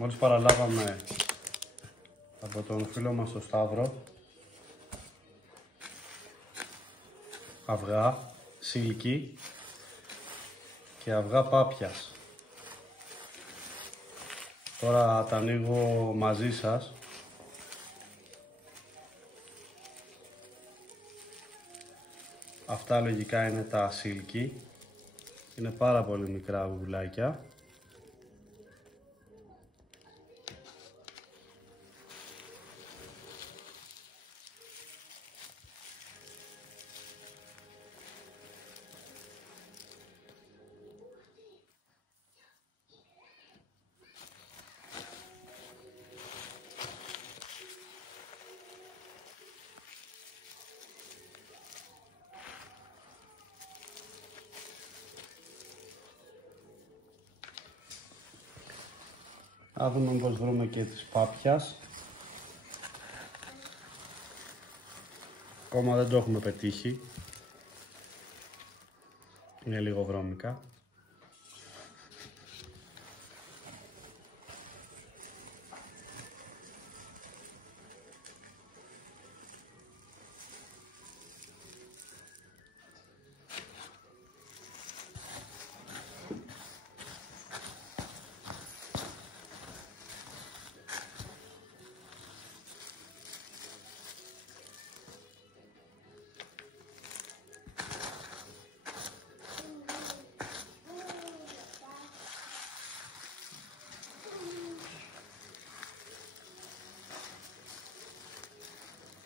Μόλις παραλάβαμε από τον φίλο μας τον Σταύρο αυγά σίλκι και αυγά πάπιας. Τώρα τα ανοίγω μαζί σας. Αυτά λογικά είναι τα σίλκι. Είναι πάρα πολύ μικρά αυγουλάκια. Να δούμε πως βρούμε και τις πάπιας. Ακόμα δεν το έχουμε πετύχει. Είναι λίγο βρώμικα.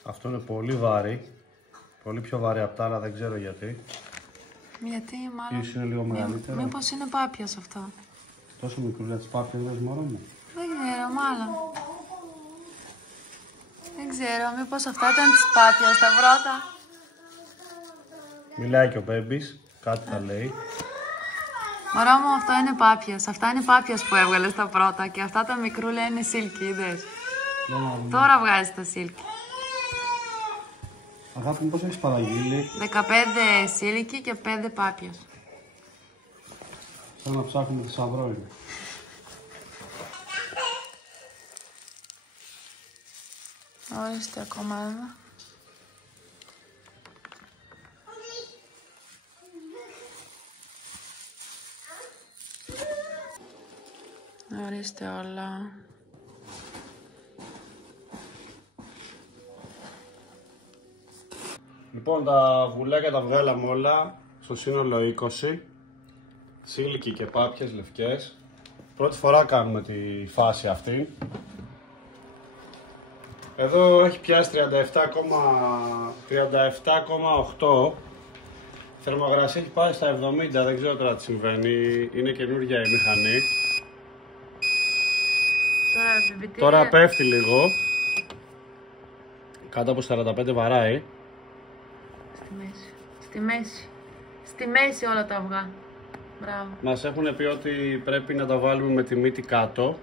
Αυτό είναι πολύ βαρύ. Πολύ πιο βαρύ από τα άλλα, δεν ξέρω γιατί. Γιατί μάλλον... Ίσως είναι λίγο μεγαλύτερο. Μήπως είναι πάπιας αυτό. Τόσο μικρούλα τις πάπιας λες μωρό μου. Δεν ξέρω, μάλλον. Δεν ξέρω, μήπως αυτά ήταν της πάπιας τα πρώτα. Μιλάει και ο Μπέμπης, κάτι θα λέει. Μωρό μου, αυτό είναι πάπιας. Αυτά είναι πάπιας που έβγαλες τα πρώτα και αυτά τα μικρούλα είναι σίλκι, είδες. Τώρα βγάζεις τα σίλκι. Αγάπη μου, πώς έχεις παραγγείλει? 15 σίλκι και 5 πάπιας. Σαν να ψάχνουμε θησαυρό είναι. Ορίστε ακόμα ένα. Ορίστε όλα. Λοιπόν, τα αυγουλάκια τα βγάλαμε όλα, στο σύνολο 20. Σίλκι και πάπιες λευκές. Πρώτη φορά κάνουμε τη φάση αυτή. Εδώ έχει πιάσει 37,8. Θερμοκρασία έχει πάει στα 70, δεν ξέρω τώρα τι συμβαίνει. Είναι καινούργια η μηχανή. Τώρα πέφτει λίγο. Κάτω από 45 βαράει. Στη μέση. Στη μέση. Στη μέση όλα τα αυγά. Μπράβο. Μας έχουν πει ότι πρέπει να τα βάλουμε με τη μύτη κάτω.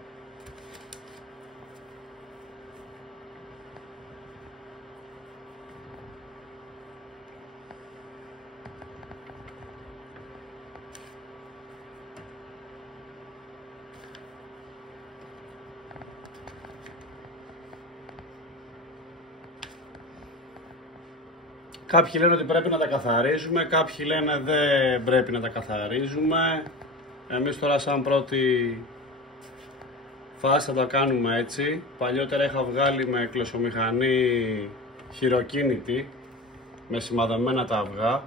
Κάποιοι λένε ότι πρέπει να τα καθαρίζουμε, κάποιοι λένε δεν πρέπει να τα καθαρίζουμε. Εμείς τώρα σαν πρώτη φάση θα τα κάνουμε έτσι. Παλιότερα είχα βγάλει με κλωσομηχανή χειροκίνητη, με σημαδεμένα τα αυγά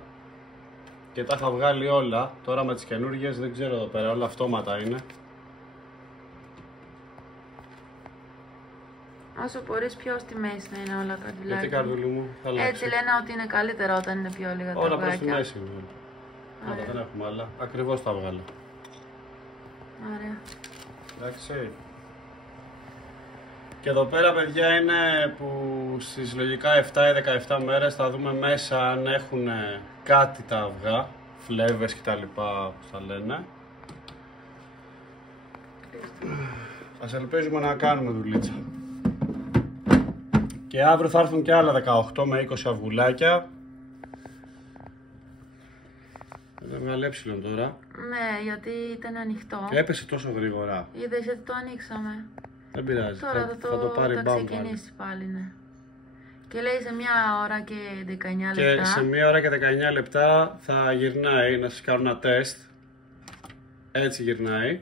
και τα είχα βγάλει όλα. Τώρα με τις καινούργιες δεν ξέρω εδώ πέρα, όλα αυτόματα είναι. Όσο μπορείς πιο στη μέση να είναι όλα καρδουλάκια. Γιατί καρδούλη μου, θα αλλάξει. Έτσι λένε ότι είναι καλύτερο όταν είναι πιο λίγα τα αυγάκια. Όλα προς τη μέση είναι. Άρα δεν έχουμε άλλα. Ακριβώς τα βγάλα. Ωραία. Εντάξει. Και εδώ πέρα παιδιά είναι που στις λογικά 7 ή 17 μέρες θα δούμε μέσα αν έχουν κάτι τα αυγά, φλέβες και τα λοιπά όπως τα λένε. Ας ελπίζουμε να κάνουμε δουλίτσα. Και αύριο θα έρθουν και άλλα 18 με 20 αυγουλάκια. Είναι έβγαλε έψιλον τώρα. Ναι, γιατί ήταν ανοιχτό. Έπεσε τόσο γρήγορα. Είδες γιατί το ανοίξαμε. Δεν πειράζει. Τώρα θα το πάρει θα μπαμ ξεκινήσει πάλι, ναι. Και λέει σε 1 ώρα και 19 και λεπτά. σε 1 ώρα και 19 λεπτά θα γυρνάει να σας κάνω ένα τεστ. Έτσι γυρνάει.